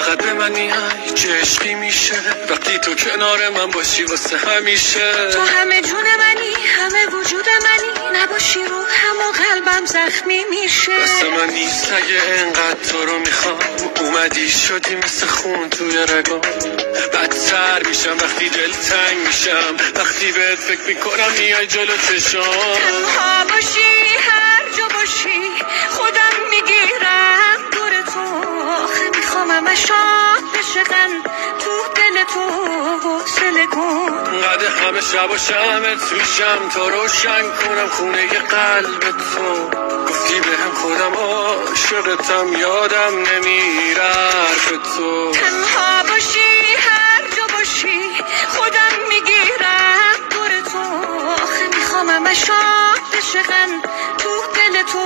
فقط به من میای چه عشقی میشه وقتی تو کنار من باشی واسه همیشه. تو همه جون منی همه وجود منی نباشی رو همه قلبم زخمی میشه. بس من نیست اگه انقدر تو رو میخوام اومدی شدی مثل خون توی رگام. بدتر میشم وقتی دل تنگ میشم وقتی بهت فکر میکنم میای جلو چشام. تنها باشی هر جا باشی خودم میگیرم دور تو. آخه میخوام همش عاشقن تو دل تو حوصله کن. قد همه شب و شمت میشم تا روشن کنم خونه قلب تو. گفتی بهم خودم عاشقتم یادم نمیره حرف تو. تنها باشی هر جا باشی خودم میگیرم دور تو. آخه میخوام همش عاشقن تو دل تو.